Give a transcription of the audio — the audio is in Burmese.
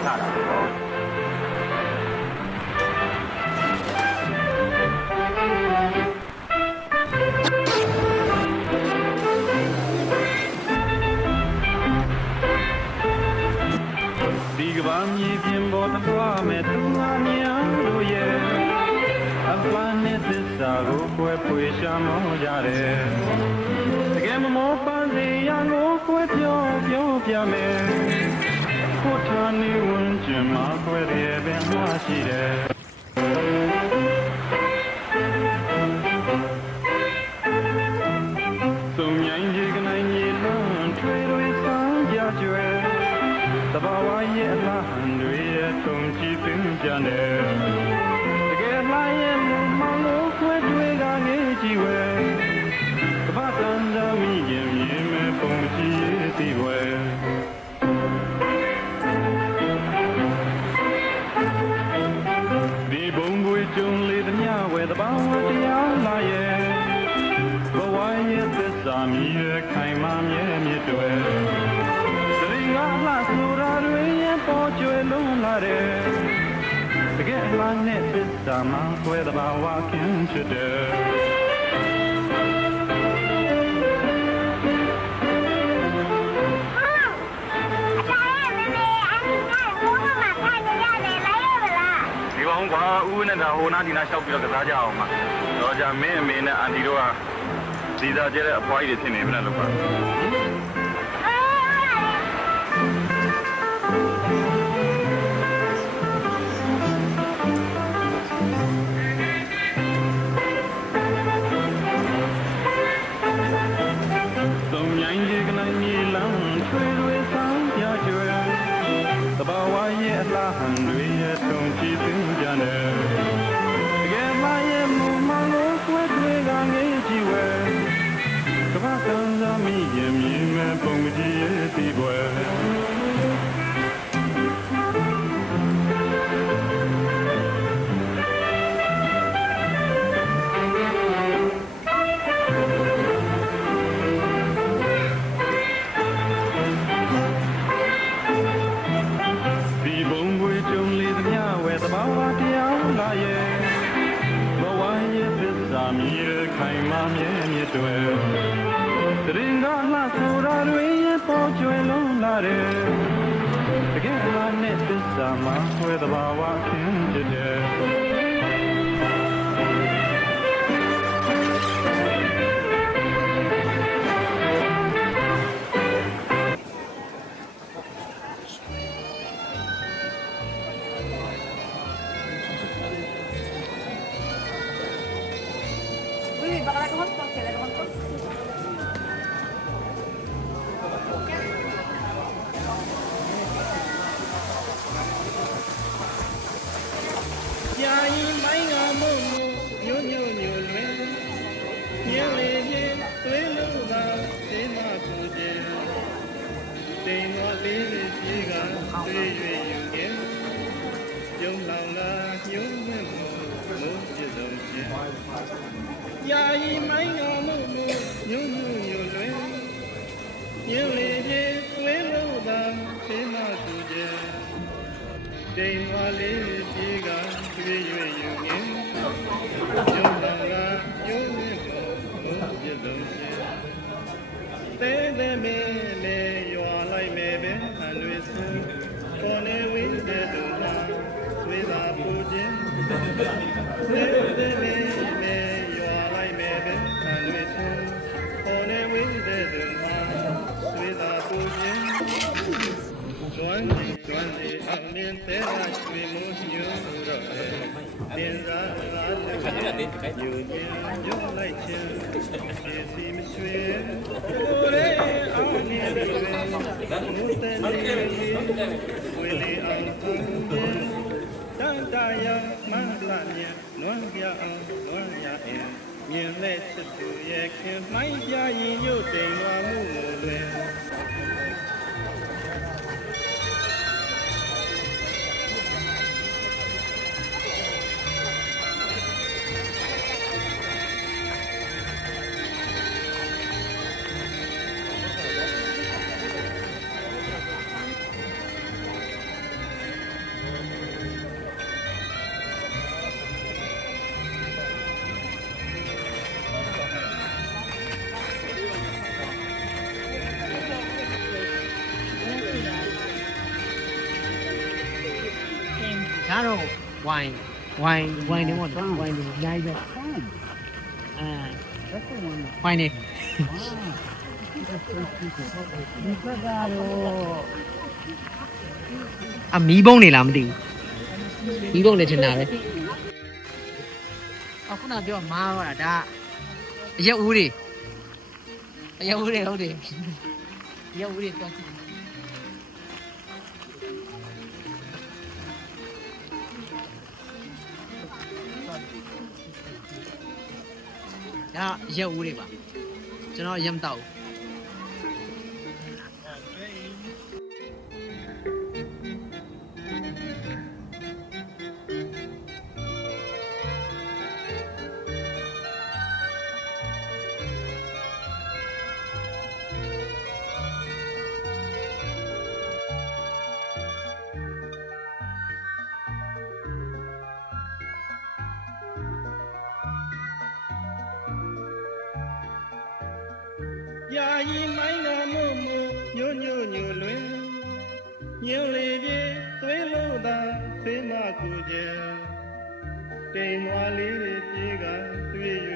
ထွက်လာတာဒီကဘာမြေပြင်ပေါ်သွားမဲ့သူအများတို့ရဲ့အပန်းနဲ့သစ္စာကိုကွယ်ဖွေရှာမောကြတယ်တကယ်မမောပန်းစေရကိုကွယ်ပြောပြမယ်ကိုထားနေဝင်ချင်မှာကွယ်တယ်ပဲမရှိတယ်သုံးမြိုင်ကြီးကနိုင်ကြီးလွန်ထွေတွေဆောင်ကြကျွဲတဘာဝရဲ့အလားဟန်တွေရဲ့ထုံကြည့်သိကြတယ်တကယ်လားရဲ့မောင်လို့ခွဲတွေကနေကြည့်ဝဲကဘာတန်သာမိရင်မြင်မဲ့ပုံကြည့်သိဝဲဒီဘုံကိုကြုံလေသမျှဝဲတဘာဝတရားလာရဲ့ဘဝရဲ့သစ္စာမြည်ခိုင်မာမြဲမြစ်တွေငါလှဆိုတာတွေရဲ့ပေါ်ကျွယ်လုံးလာတယ်တကယ်လားနဲ့သစ္စာမှကွဲတဘာဝခင်ဖြစ်တယ်ဒီကောင်ကွာဦးနဲ့ဒါဟိုနာဒီနာလျှောက်ပြီးတော့ကစားကြအောင်ပါတော့じゃမင်းအမေနဲ့အန်တီတို့ကစီသာကျတဲ့အဖွားကြီးတွေဖြစ်နေပြီလားလို့ပါတဘာဝရဲ့အလားဟန်တွေရဲ့ထုံကြည့်သိကြတယ်တကယ်မှရဲ့မမောင်လို့ဆွဲတွေကနေကြည့်ဝဲကဘာကံသာမိရင်မြင်မဲ့ပုံကြည့်ရဲ့ဒီွယ်တဘာဝတရားလာရဲ့ဘဝရဲ့သစ္စာမြည်ခိုင်မာမြဲမြစ်တွေတရင်ကလှဆိုတာတွေရဲ့ပေါ်ကျွယ်လုံးလာတယ်တကယ်လားနဲ့သစ္စာမှာဆွဲတဘာဝခင်ဖြစ်တယ်Bakal aku mau pakai lagi mau Ya mai ngamu nyu nyu nyu le nyu le ye tue lu ba te ma pu je te no le le je ga tue yue yu ge yong lao la yong me mo mo je dong je Ya mai ngamu nyu nyu nyu le nyu le ye tue lu ba te ma pu je te no le je ga tue yue yu ge yong lao la yong me mo mo je dong je te de me le yo lai me be an we su ko ne we de do na swe da pu je te de me yo lai me be an we su ko ne we de do na swe da pu je Chuan di ang miên te la swe mo yu ro tiên ra la yu tiên yo lai chen si mi swe ore ang miên mu te ni we li ang thang Đang đại yang mang la niên nuông bia ang nuông ya en miên lệ chit tu ye khen mai ya yin yu ding wa mu mu lue ဒါတော့ဝိုင်းနေပေါ့နော်ဝိုင်းနေအများကြီးပဲဝိုင်းနေအမီးဘုံနေလားမသိဘူးမီးဘုံနေထင်တာပဲအခုနပြောမားတော့ဒါအရက်ဦးတွေဟုတ်တယ်ရက်ဦးတွေတော့ဒါရက်ဦးတွေပါကျွန်တော်ရက်မတော့ယာယီမိုင်းတော်မှုမှုညို့ညို့ညို့လွင်ညို့လေပြေသွေးလို့သာဖေးမကူကျဲတိမ်မွာလေးတွေပြေးကတွေ့ရ